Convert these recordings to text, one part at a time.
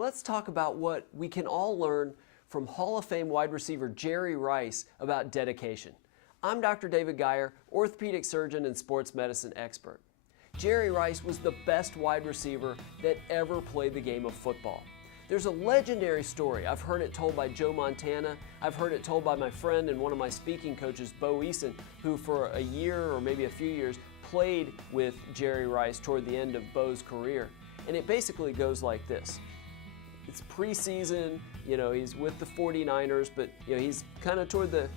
Let's talk about what we can all learn from Hall of Fame wide receiver Jerry Rice about dedication. I'm Dr. David Geyer, orthopedic surgeon and sports medicine expert. Jerry Rice was the best wide receiver that ever played the game of football. There's a legendary story. I've heard it told by Joe Montana. I've heard it told by my friend and one of my speaking coaches, Bo Eason, who for a year or maybe a few years played with Jerry Rice toward the end of Bo's career. And it basically goes like this. It's preseason, he's with the 49ers, but he's kind of toward the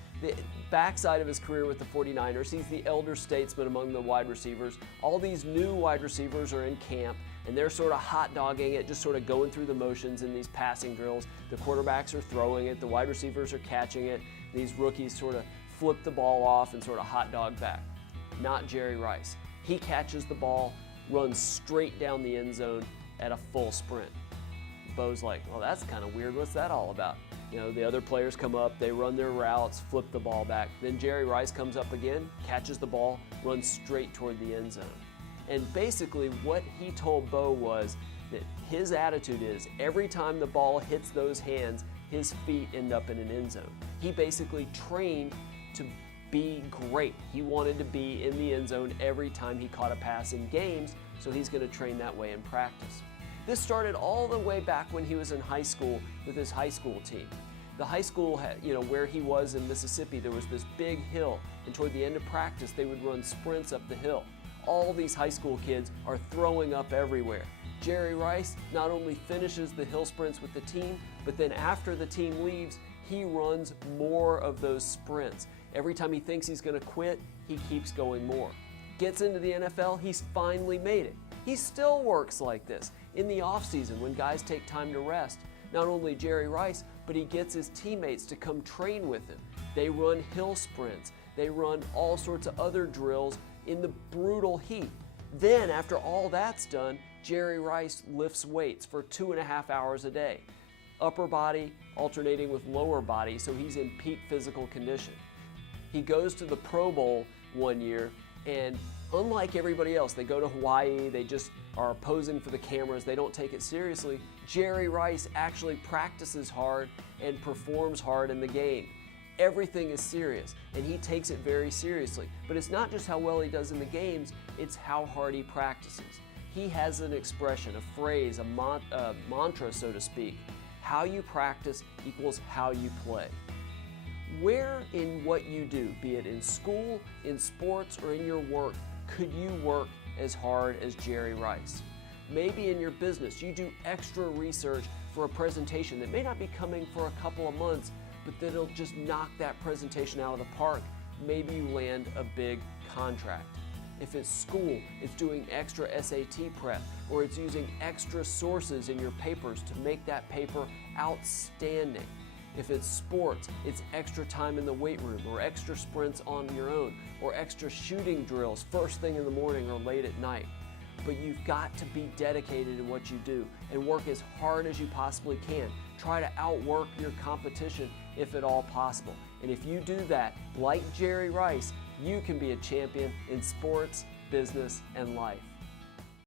backside of his career with the 49ers. He's the elder statesman among the wide receivers. All these new wide receivers are in camp, and they're sort of hot dogging it, just sort of going through the motions in these passing drills. The quarterbacks are throwing it, the wide receivers are catching it. These rookies sort of flip the ball off and sort of hot dog back. Not Jerry Rice. He catches the ball, runs straight down the end zone at a full sprint. Bo's like, well, that's kind of weird. What's that all about? The other players come up, they run their routes, flip the ball back. Then Jerry Rice comes up again, catches the ball, runs straight toward the end zone. And basically what he told Bo was that his attitude is every time the ball hits those hands, his feet end up in an end zone. He basically trained to be great. He wanted to be in the end zone every time he caught a pass in games, so he's going to train that way in practice. This started all the way back when he was in high school with his high school team. The high school, where he was in Mississippi, there was this big hill, and toward the end of practice, they would run sprints up the hill. All these high school kids are throwing up everywhere. Jerry Rice not only finishes the hill sprints with the team, but then after the team leaves, he runs more of those sprints. Every time he thinks he's going to quit, he keeps going more. Gets into the NFL, he's finally made it. He still works like this. In the offseason, when guys take time to rest, not only Jerry Rice, but he gets his teammates to come train with him. They run hill sprints. They run all sorts of other drills in the brutal heat. Then, after all that's done, Jerry Rice lifts weights for 2.5 hours a day. Upper body alternating with lower body, so he's in peak physical condition. He goes to the Pro Bowl one year, and unlike everybody else, they go to Hawaii, they just are posing for the cameras, they don't take it seriously. Jerry Rice actually practices hard and performs hard in the game. Everything is serious, and he takes it very seriously. But it's not just how well he does in the games, it's how hard he practices. He has an expression, a phrase, a mantra, so to speak. How you practice equals how you play. Where in what you do, be it in school, in sports, or in your work, could you work as hard as Jerry Rice? Maybe in your business, you do extra research for a presentation that may not be coming for a couple of months, but that'll just knock that presentation out of the park. Maybe you land a big contract. If it's school, it's doing extra SAT prep, or it's using extra sources in your papers to make that paper outstanding. If it's sports, it's extra time in the weight room, or extra sprints on your own, or extra shooting drills first thing in the morning or late at night. But you've got to be dedicated in what you do and work as hard as you possibly can. Try to outwork your competition if at all possible. And if you do that, like Jerry Rice, you can be a champion in sports, business, and life.